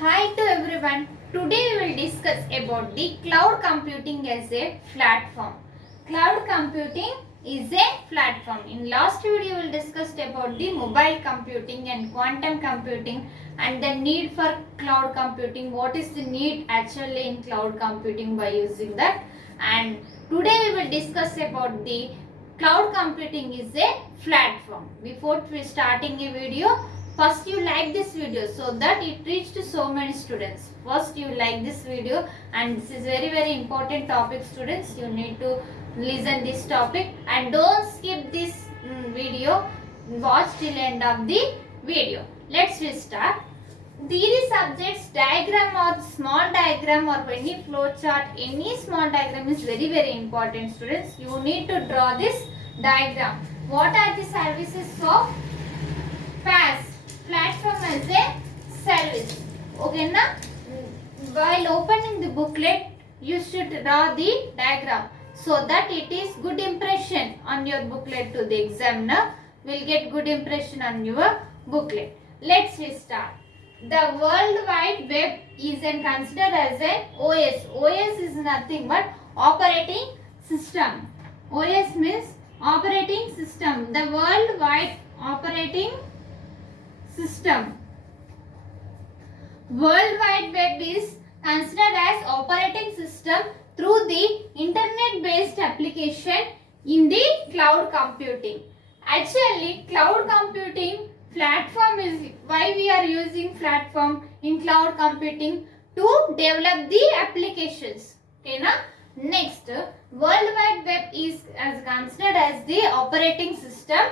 Hi to everyone. Today we will discuss about the cloud computing as a platform. Cloud computing is a platform. In last video we discussed about the mobile computing and quantum computing and the need for cloud computing. What is the need actually in cloud computing by using that? And today we will discuss about the cloud computing is a platform. Before we starting a video, first you like this video so that it reached to so many students. First you like this video, and this is very important topic, students. You need to listen this topic and don't skip this video. Watch till end of the video. Let's start. Theory subjects diagram or small diagram or any flow chart, any small diagram is very important, students. You need to draw this diagram. What are the services of PaaS? Platform as a service. Okay, na? While opening the booklet, you should draw the diagram so that it is good impression on your booklet to the examiner. Will get good impression on your booklet. Let's start. The World Wide Web is considered as an OS. OS is nothing but operating system. OS means operating system. The World Wide Operating System. World Wide Web is considered as operating system through the internet based application in the cloud computing. Actually, cloud computing platform is why we are using platform in cloud computing to develop the applications. Okay, na? Next, World Wide Web is considered as the operating system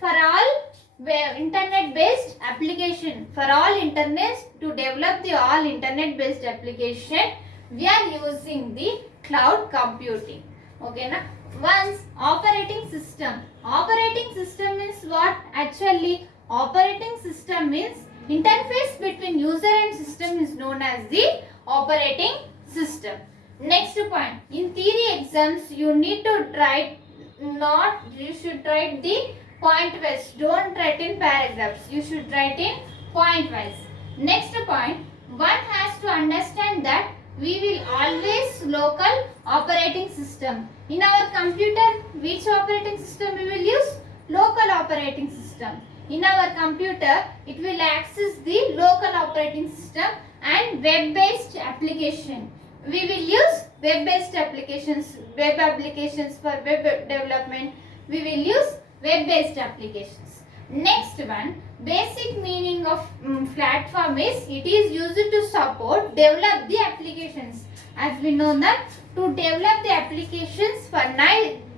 for all internet based application. For all internet, to develop the all internet based application, we are using the cloud computing. Okay, na? Once operating system. Operating system means what? Actually, operating system means interface between user and system is known as the operating system. Next point. In theory exams, you need to write you should write the point wise. Don't write in paragraphs. You should write in point wise. Next point. One has to understand that we will always local operating system. In our computer, which operating system we will use? Local operating system. In our computer, it will access the local operating system and web-based application. We will use web-based applications, web applications for web development. We will use web-based applications. Next one, basic meaning of platform is it is used to support, develop the applications. As we know that to develop the applications for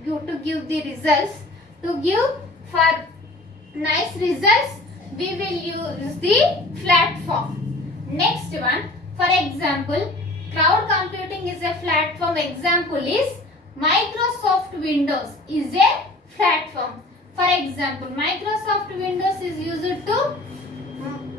to give the results, to give for nice results, we will use the platform. Next one, for example, cloud computing is a platform. Example is Microsoft Windows is a platform. For example, Microsoft Windows is used to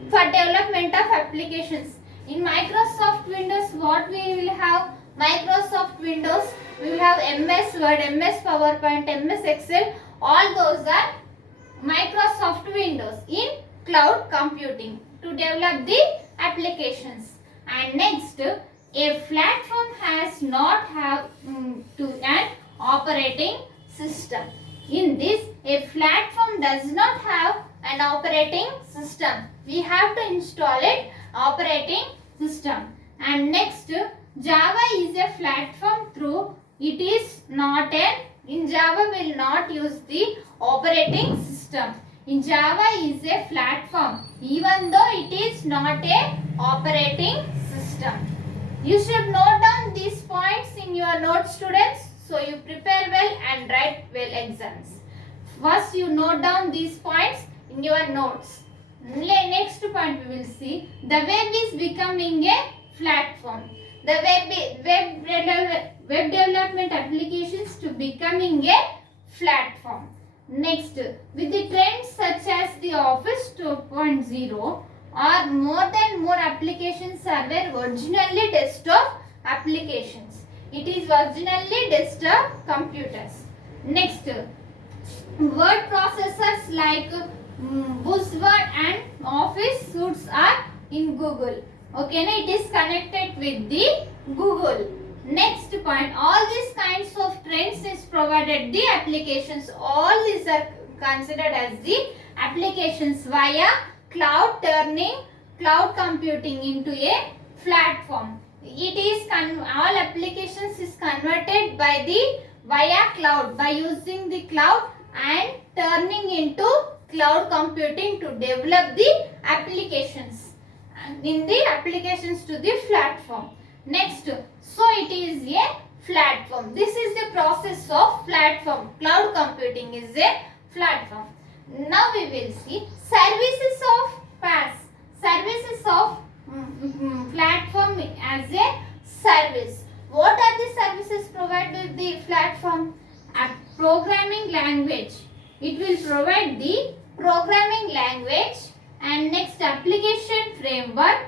for development of applications. In Microsoft Windows, what we will have? Microsoft Windows, we will have MS Word, MS PowerPoint, MS Excel. All those are Microsoft Windows in cloud computing to develop the applications. And next, a platform has not have to an operating system. In this, a platform does not have an operating system. We have to install it operating system. And next, Java is a platform through it is not in Java will not use the operating system. In Java is a platform even though it is not a operating system. You should note down these points in your notes, students, so you prepare well and write well exams. First you note down these points in your notes. Next point we will see the web is becoming a platform. The web development applications to becoming a platform. Next, with the trends such as the Office 2.0 or more applications are originally desktop applications. It is originally desktop computers. Next, word processors like Buzzword and Office suites are in Google. Okay, it is connected with the Google. Next point, all these kinds of trends is provided the applications. All these are considered as the applications via cloud, turning cloud computing into a platform. It is all applications is converted by the via cloud, by using the cloud and turning into cloud computing to develop the applications in the applications to the platform. Next, so it is a platform. This is the process of platform. Cloud computing is a platform. Now we will see services of PaaS. Services of platform as a service. What are the services provided with the platform? A programming language. It will provide the programming language, and next application framework,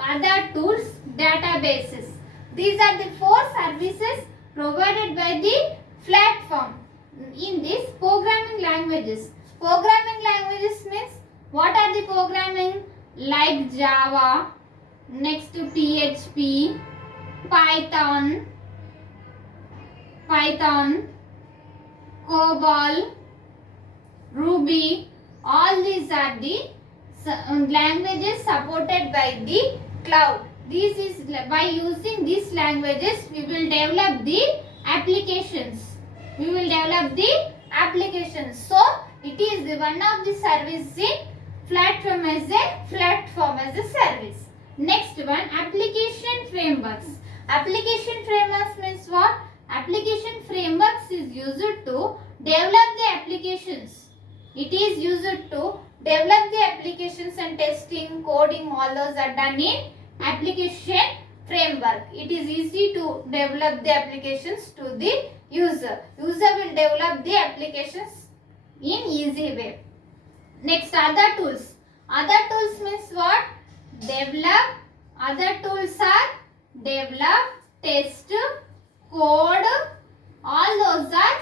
other tools, databases. These are the 4 services provided by the platform. In this programming languages. Programming languages means what are the programming? Like Java, next to PHP, Python, COBOL, Ruby. All these are the languages supported by the cloud. This is by using these languages we will develop the applications. So it is one of the service in platform as a service. Next one, application frameworks. Application frameworks means what? Application frameworks is used to develop the applications. It is used to develop the applications, and testing, coding, all those are done in application framework. It is easy to develop the applications to the user. User will develop the applications in easy way. Next, other tools. Other tools means what? Develop. Other tools are develop, test, code. All those are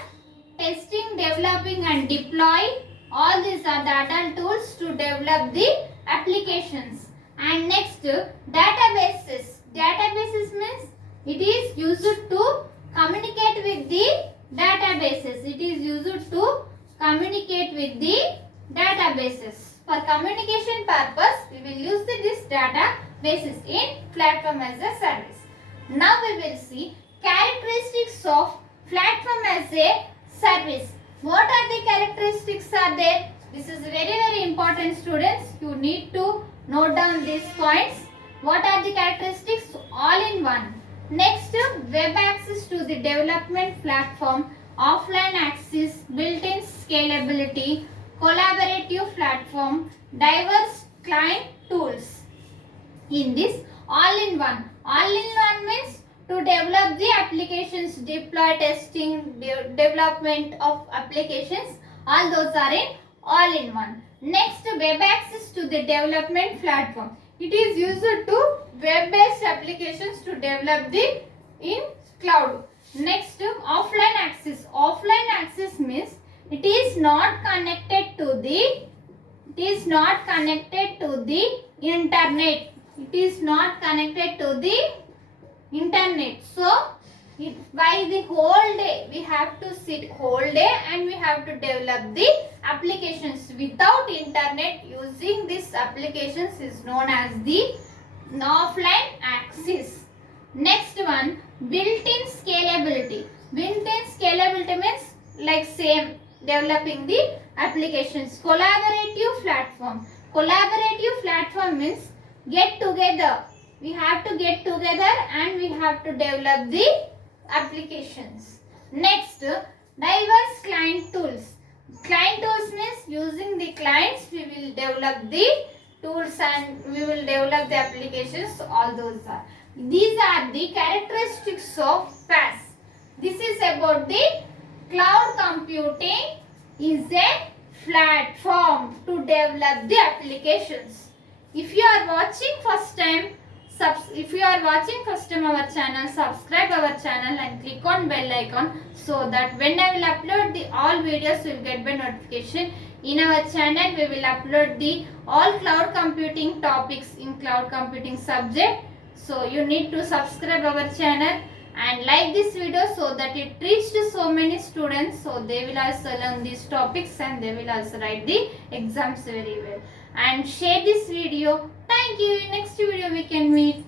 testing, developing and deploy. All these are the other tools to develop the applications. And next, databases. Databases means it is used to communicate with the databases. It is used to communicate with the databases. For communication purpose, we will use this databases in platform as a service. Now we will see characteristics of platform as a service. What are the characteristics are there? This is very important, students. You need to note down these points. What are the characteristics? All in one. Next, web access to the development platform, offline access, built-in scalability, collaborative platform, diverse client tools. In this, all in one. All in one means to develop the applications, deploy, testing, development of applications. All those are in all in one. Next, web access to the development platform. It is used to web-based applications to develop the in cloud. Next, offline access. Offline access means it is not connected to the internet. It is not connected to the internet. So by the whole day we have to sit whole day and we have to develop the applications without internet. Using these applications is known as the offline access. Next one, built-in scalability. Built-in scalability means like same developing the applications. Collaborative platform. Collaborative platform means get together. We have to get together and we have to develop the applications. Next, diverse client tools. Client tools means using the clients we will develop the tools and we will develop the applications. All those are. These are the characteristics of PaaS. This is about the cloud computing is a platform to develop the applications. If you are watching first time, if you are watching first time our channel, subscribe our channel and click on bell icon so that when I will upload the all videos you will get by notification. In our channel we will upload the all cloud computing topics in cloud computing subject. So you need to subscribe our channel and like this video so that it reached so many students, so they will also learn these topics and they will also write the exams very well. And share this video. Thank you. In next video we can meet.